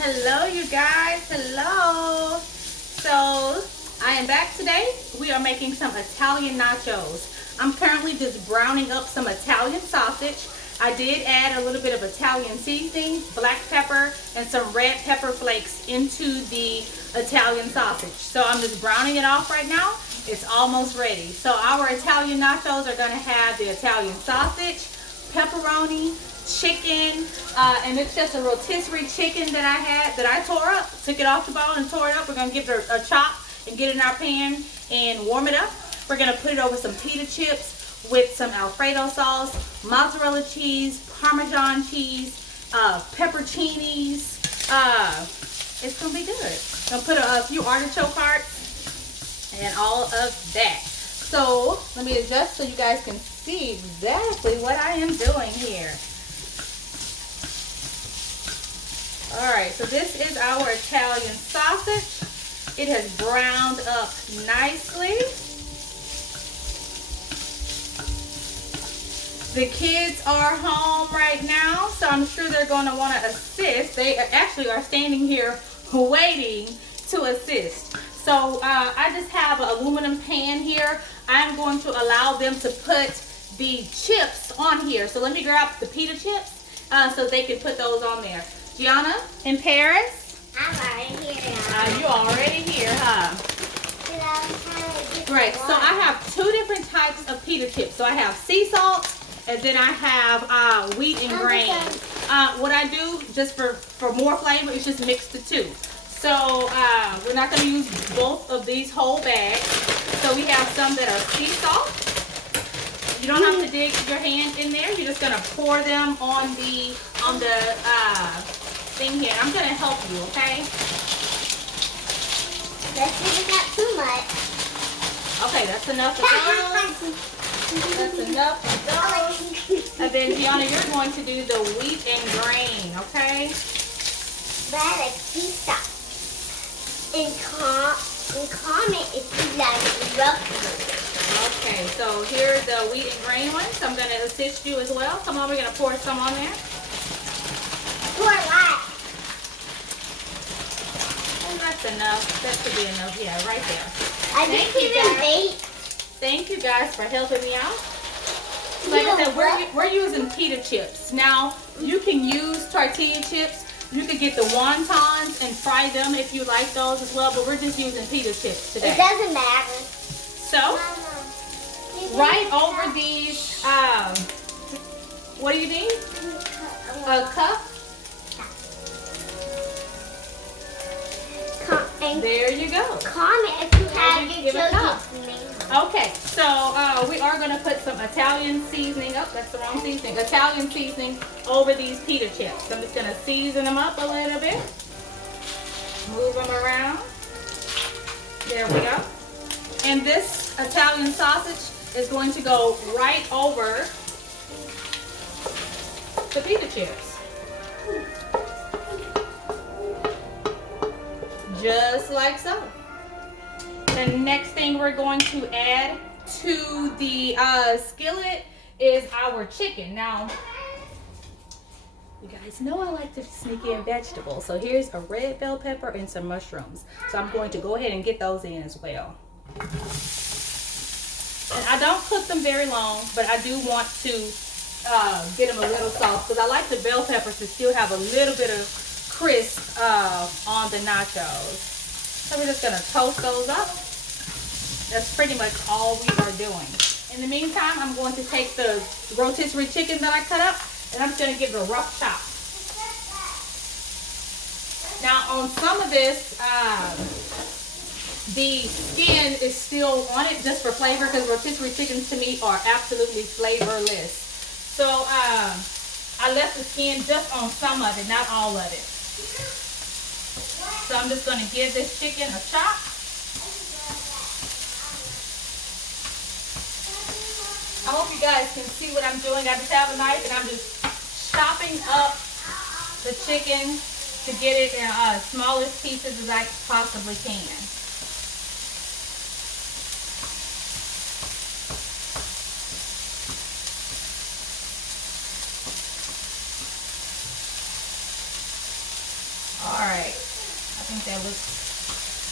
Hello, you guys. Hello. So I am back today. We are making some Italian nachos. I'm currently just browning up some Italian sausage. I did add a little bit of Italian seasoning, black pepper, and some red pepper flakes into the Italian sausage. So I'm just browning it off right now. It's almost ready. So our Italian nachos are going to have the Italian sausage, pepperoni, chicken, and it's just a rotisserie chicken that I tore up, took it off the bone and tore it up. We're going to give it a chop and get it in our pan and warm it up. We're going to put it over some pita chips with some Alfredo sauce, mozzarella cheese, Parmesan cheese, pepperoncinis. It's going to be good. I'm going to put a few artichoke hearts and all of that. So let me adjust so you guys can see exactly what I am doing here. Alright, so this is our Italian sausage. It has browned up nicely. The kids are home right now, so I'm sure they're going to want to assist. They actually are standing here waiting to assist. So I just have an aluminum pan here. I'm going to allow them to put the chips on here. So let me grab the pita chips so they can put those on there. Gianna, in Paris? I'm already here now. You already here, huh? Right, so I have two different types of pita chips. So I have sea salt, and then I have wheat and grain. What I do, just for more flavor, is just mix the two. So we're not going to use both of these whole bags. So we have some that are sea salt. You don't have to dig your hand in there. You're just going to pour them on the thing here. I'm going to help you, okay? That's not too much. Okay, that's enough of those. That's enough of those. And then, Gianna, you're going to do the wheat and grain, okay? But I like pizza. And comment if you like rough. Okay, so here's the wheat and grain one. So I'm going to assist you as well. Come on, we're going to pour some on there. Pour a lot. And that's enough. That should be enough. Yeah, right there. I think even bait. Thank you guys for helping me out. Like I said, we're using pita chips. Now, you can use tortilla chips. You could get the wontons and fry them if you like those as well, but we're just using pita chips today. It doesn't matter. So, right over these, what do you need? A cup? There you go. Comment if you have your children's name. Okay, so we are going to put some Italian seasoning, that's the wrong seasoning, Italian seasoning over these pita chips. I'm just going to season them up a little bit. Move them around. There we go. And this Italian sausage is going to go right over the pita chips. Just like so. The next thing we're going to add to the skillet is our chicken. Now, you guys know I like to sneak in vegetables. So here's a red bell pepper and some mushrooms. So I'm going to go ahead and get those in as well. And I don't cook them very long, but I do want to get them a little soft because I like the bell peppers to still have a little bit of crisp on the nachos. So we're just going to toast those up. That's pretty much all we are doing. In the meantime, I'm going to take the rotisserie chicken that I cut up and I'm just going to give it a rough chop. Now on some of this, the skin is still on it just for flavor because rotisserie chickens to me are absolutely flavorless. So I left the skin just on some of it, not all of it. So I'm just going to give this chicken a chop. I hope you guys can see what I'm doing. I just have a knife and I'm just chopping up the chicken to get it in as smallest pieces as I possibly can. All right. think that was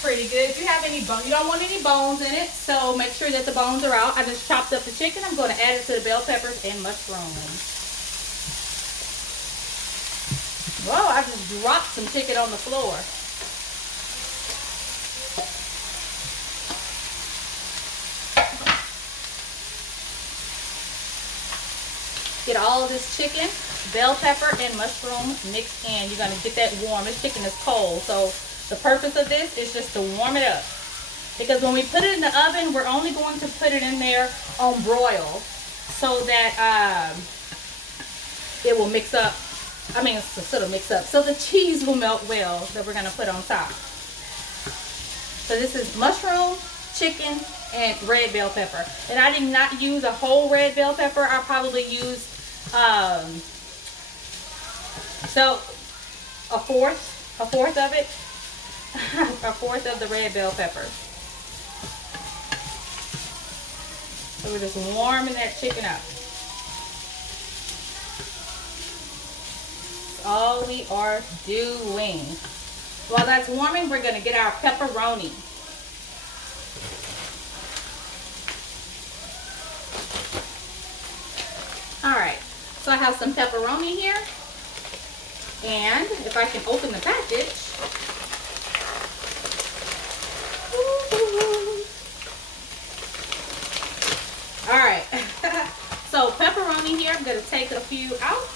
pretty good. If you have any bones, you don't want any bones in it, so make sure that the bones are out. I just chopped up the chicken. I'm going to add it to the bell peppers and mushrooms. Whoa, I just dropped some chicken on the floor. Get all of this chicken, bell pepper, and mushroom mixed in. You're going to get that warm. This chicken is cold, so the purpose of this is just to warm it up. Because when we put it in the oven, we're only going to put it in there on broil so that it will mix up. I mean, sort of mix up. So the cheese will melt well that we're going to put on top. So this is mushroom, chicken, and red bell pepper. And I did not use a whole red bell pepper. I probably used so a fourth of it. A fourth of the red bell pepper. So we're just warming that chicken up. That's all we are doing. While that's warming, we're going to get our pepperoni. Alright, so I have some pepperoni here. And if I can open the package. Alright, so pepperoni here, I'm going to take a few out.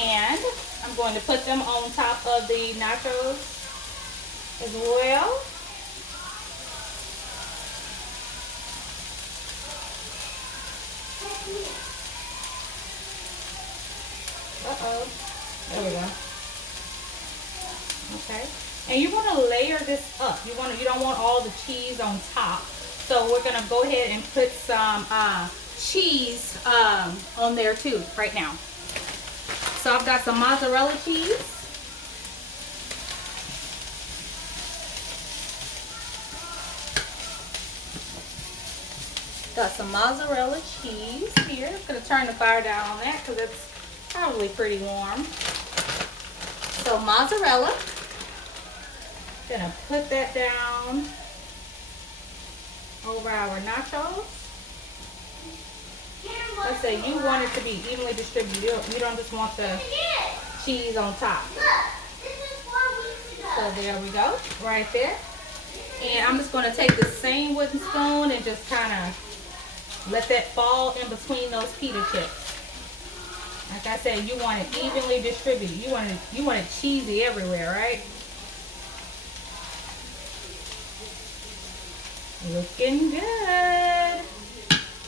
And I'm going to put them on top of the nachos as well. Uh-oh. There we go. Okay. And you want to layer this up. You don't want all the cheese on top. So we're going to go ahead and put some cheese on there too right now. So I've got some mozzarella cheese. Got some mozzarella cheese here. I'm going to turn the fire down on that because it's probably pretty warm. So mozzarella. Gonna put that down over our nachos. Let's say you want it to be evenly distributed. You don't just want the cheese on top. So there we go, right there. And I'm just going to take the same wooden spoon and just kind of let that fall in between those pita chips. Like I said, you want it evenly distributed. You want it cheesy everywhere, right? Looking good.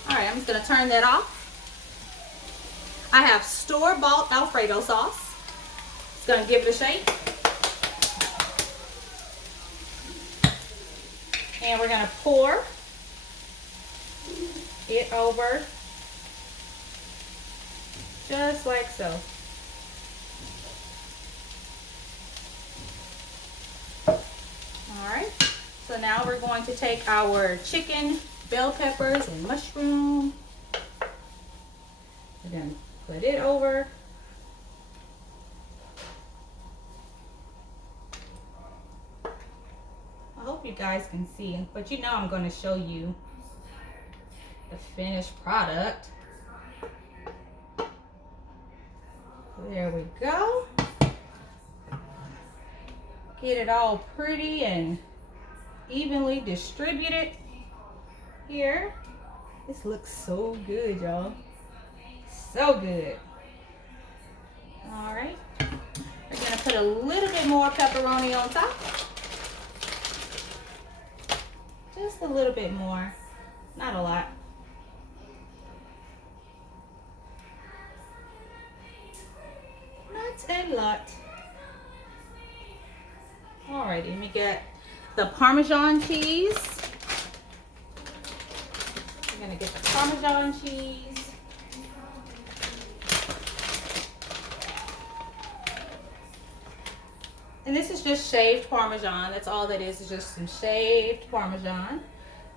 All right, I'm just going to turn that off. I have store-bought Alfredo sauce. It's going to give it a shake. And we're going to pour it over just like so. All right. So now we're going to take our chicken, bell peppers, and mushroom. We're going to put it over. I hope you guys can see, but you know I'm going to show you the finished product. There we go. Get it all pretty and evenly distributed here. This looks so good, y'all. So good. All right. We're going to put a little bit more pepperoni on top. Just a little bit more. Not a lot. Not a lot. Alrighty, let me get the Parmesan cheese. I'm gonna get the Parmesan cheese. And this is just shaved Parmesan. That's all that is just some shaved Parmesan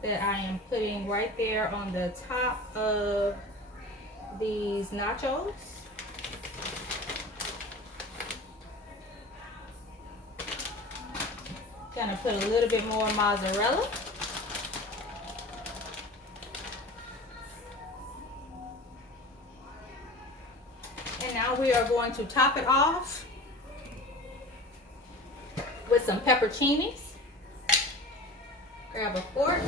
that I am putting right there on the top of these nachos. Gonna put a little bit more mozzarella. And now we are going to top it off with some pepperoncinis. Grab a fork.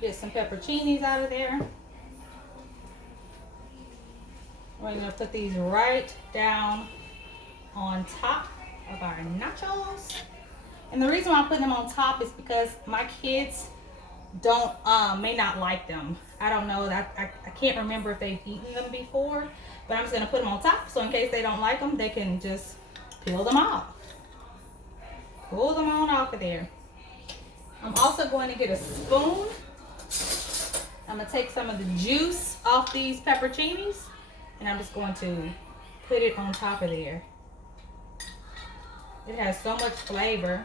Get some pepperoncinis out of there. We're gonna put these right down on top of our nachos. And the reason why I'm putting them on top is because my kids may not like them. I don't know, I can't remember if they've eaten them before, but I'm just gonna put them on top so in case they don't like them, they can just peel them off. Pull them on off of there. I'm also going to get a spoon. I'm gonna take some of the juice off these pepperoncinis and I'm just going to put it on top of there. It has so much flavor.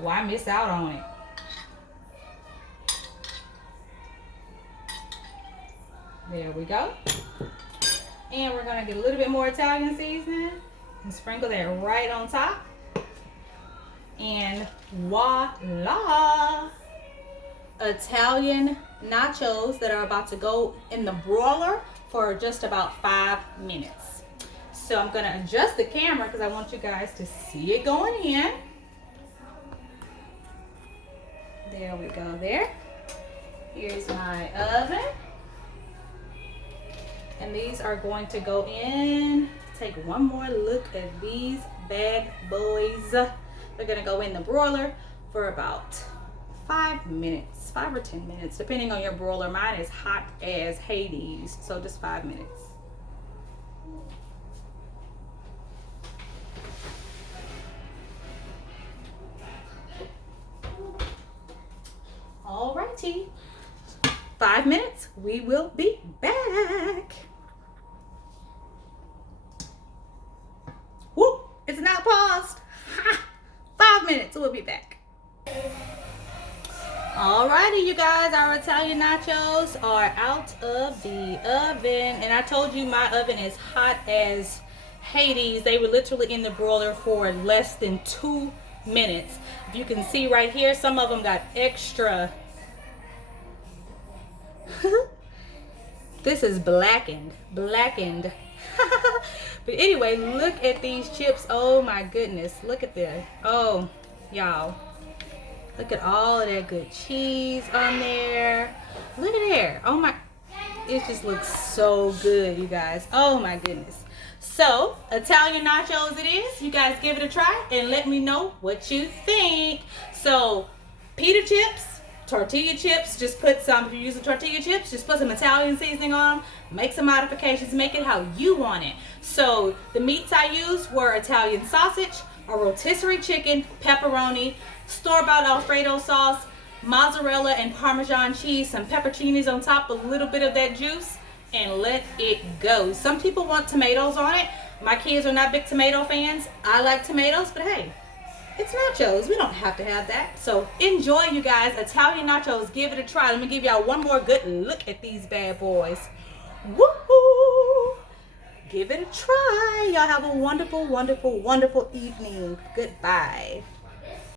Why miss out on it? There we go. And we're gonna get a little bit more Italian seasoning and sprinkle that right on top. And voila! Italian nachos that are about to go in the broiler for just about 5 minutes. So I'm gonna adjust the camera because I want you guys to see it going in. There we go there. Here's my oven. And these are going to go in. Take one more look at these bad boys. They're gonna go in the broiler for about 5 minutes, 5 or 10 minutes, depending on your broiler. Mine is hot as Hades, so just 5 minutes. Alrighty, 5 minutes, we will be back. Whoop, it's not paused. Ha! 5 minutes, we'll be back. Alrighty, you guys, our Italian nachos are out of the oven. And I told you my oven is hot as Hades. They were literally in the broiler for less than 2 minutes. If you can see right here, some of them got extra. This is blackened. But anyway, look at these chips. Oh my goodness, look at this. Oh, y'all, look at all of that good cheese on there. Look at there. Oh my, it just looks so good, you guys. Oh my goodness. So Italian nachos it is. You guys give it a try and let me know what you think. So pita chips, tortilla chips, just put some, if you're using tortilla chips, just put some Italian seasoning on them, make some modifications, make it how you want it. So the meats I used were Italian sausage, a rotisserie chicken, pepperoni, store-bought Alfredo sauce, mozzarella and Parmesan cheese, some pepperoncinis on top, a little bit of that juice, and let it go. Some people want tomatoes on it. My kids are not big tomato fans. I like tomatoes, but hey, it's nachos. We don't have to have that. So enjoy, you guys. Italian nachos. Give it a try. Let me give y'all one more good look at these bad boys. Woohoo! Give it a try. Y'all have a wonderful, wonderful, wonderful evening. Goodbye.